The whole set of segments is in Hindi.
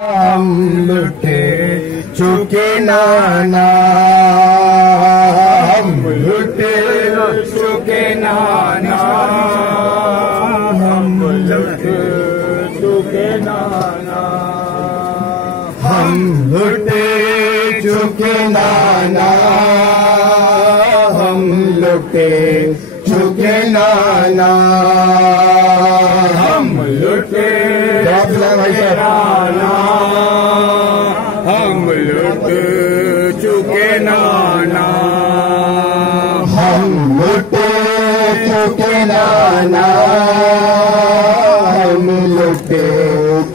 हम लुटे चुके नाना, हम लुटे चुके नाना, हम लुटे चुके नाना, हम लुटे चुके नाना, हम लुटे चुके नाना, हम लुटे नाना, हम लुट चुके नाना, हम लुट चुके नाना, हम लुट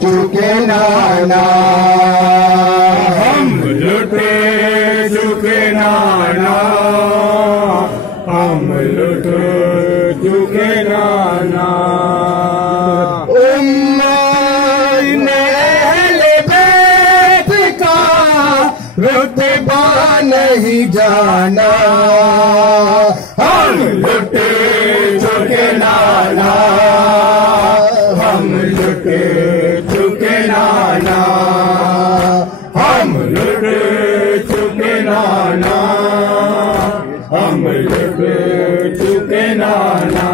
चुके नाना, हम लुट चुके नाना, हम लुट चुके नाना। रुतबा नहीं जाना, हम लुटे चुके नाना, हम लुटे चुके नाना, हम लुटे चुके नाना, हम लुटे चुके नाना।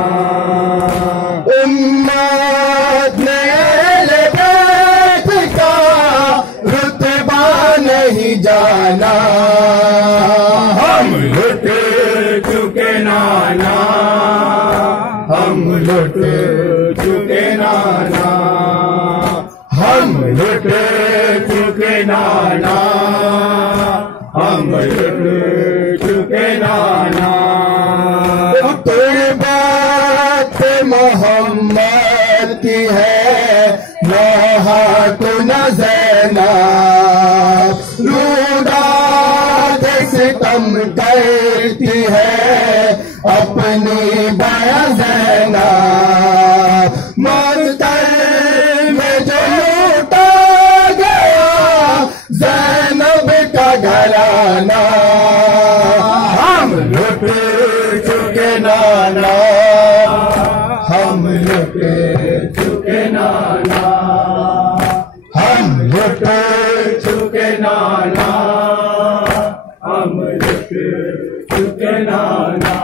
उम्मत ने अहले बैत का रुतबा नहीं जाना, हम लुटे चुके नाना, हम लुटे चुके नाना, हम लुटे चुके नाना, हम लुटे चुके नाना। बात मोहम्मद की है महतुन ज़ैनब, रूदाद सितम करती है अपनी बया ज़ैनब, मक़तल में जो लूटा गया ज़ैनब का घराना, हम लुटे चुके नाना, हम लुटे चुके नाना, हम लुटे चुके नाना, हम लुटे चुके नाना।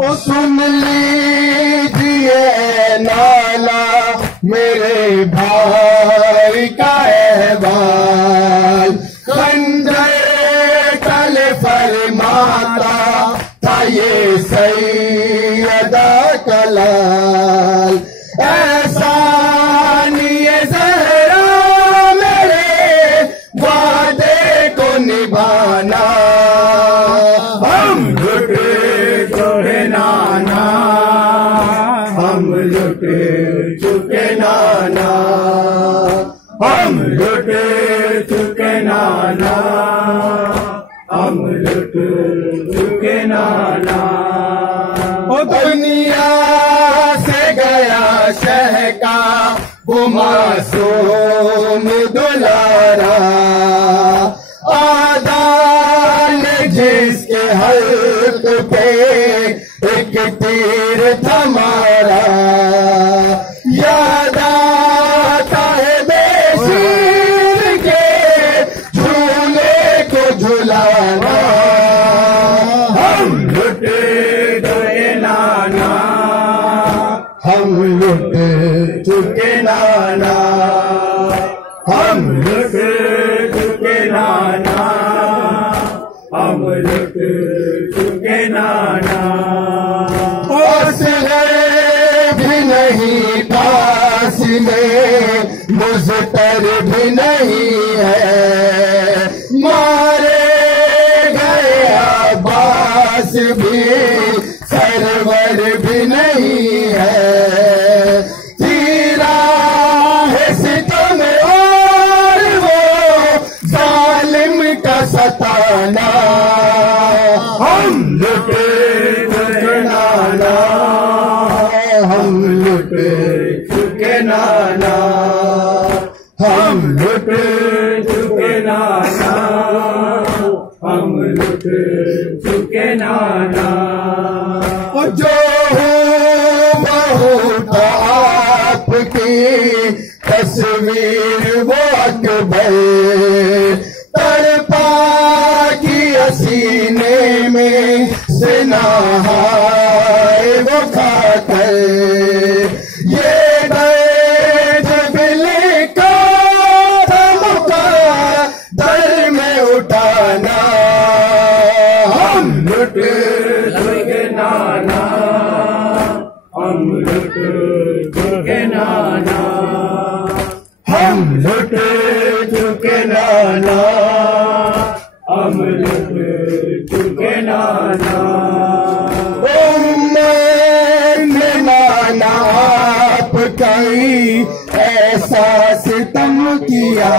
ओ सुन लीजिए नाला मेरे भाई का अहवाल, खंजर तले फरमाता था ये सैयदा कलाल, ऐसा नहीं ज़हरा मेरे वादे को निभाना, हम लुटे चुके नाना, हम लुटे चुके नाना, हम लुटे चुके नाना, हम लुटे चुके नाना। ओ दुनिया से गया शह का वो मासूम दुलारा, आदान जिसके हल्क पे एक तीर था मारा, याद आता है बेशीर के झूले को झुलाना, हम लुटे चुके नाना, हम लुटे चुके नाना, हम लुटे चुके नाना, हम लुटे चुके नाना। हौसले भी नहीं पास में, मुज़तर भी नहीं है, मारे गए अब्बास भी सरवर भी नहीं है, तीरा है सितम और वो जालिम का सताना, हम लुटे चुके नाना, हम लुटे चुके नाना, हम लुटे चुके नाना, हम लुटे चुके नाना। जो बहुत आपकी तस्वीर वो अकबर तड़पा किया सीने में से नहाए वो खाकर ये दर्द दिल का धमका दर में उठाना हम लुट चुके नाना हम लुट चुके नाना हम लुट चुके नाना हम लुट चुके नाना मैंने नाना आपका ही ऐसा सितम किया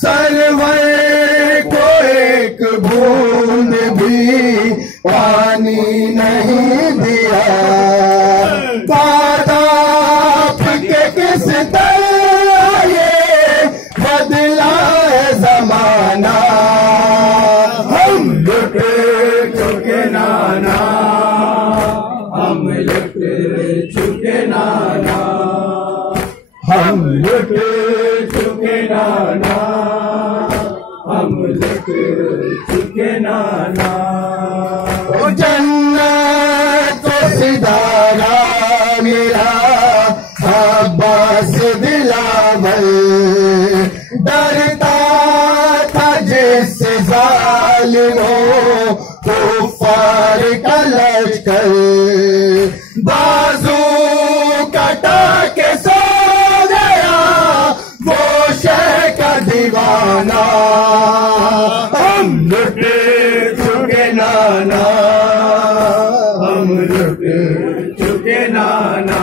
सरवर को एक बूंद भी पानी नहीं दिया दादा के किस तरह ये बदला है जमाना हम लुट चुके नाना हम लुट चुके नाना हम लुट चुके नाना हम लुट चुके नाना ओ जन्नत सिदारा मेरा अब्बास दिलावर डरता था जिससे जालिमों कुफ्फार का लश्कर बाजू कटा के सो गया वो शह का दीवाना हम लुट चुके नाना हम लुट चुके नाना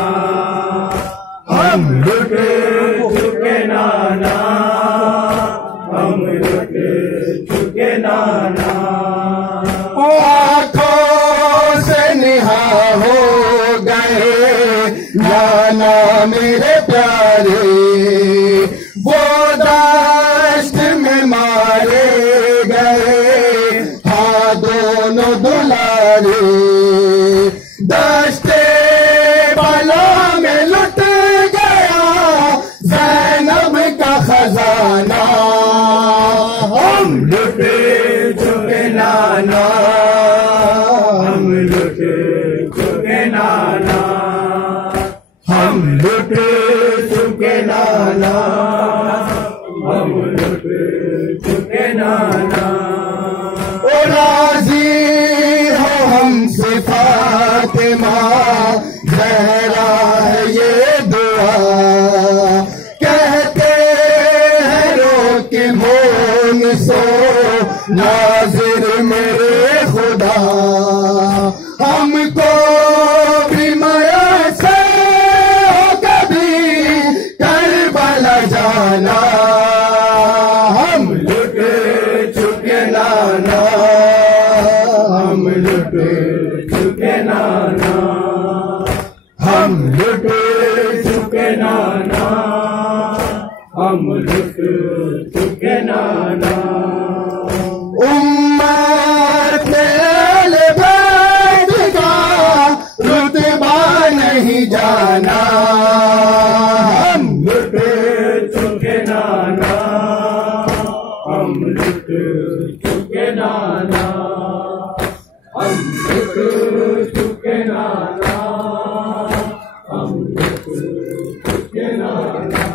हम लुट चुके नाना हम लुट चुके नाना आँखों से निहा हो गए नाना मेरे प्यारे वो दश्त में मारे गए हाँ दोनों दुलारे दश्ते बला में लुट गया ज़ैनब का खजाना हम लुट चुके नाना हम लुट चुके नाना हम लुट चुके नाना हम लुट चुके नाना ओ राजी हो हमसे फातिमा ज़हरा है ये दुआ कहते हैं रो के मोन सो नाज़िर मेरे खुदा हमको भी मयसर हो कभी करबला जाना हम लुट चुके नाना हम लुट चुके नाना हम लुट चुके नाना हम लुट चुके नाना उम्मत अहले बैत का रुतबा नहीं जाना हम लुट चुके नाना हम लुट चुके नाना हम लुट चुके नाना हम लुट चुके नाना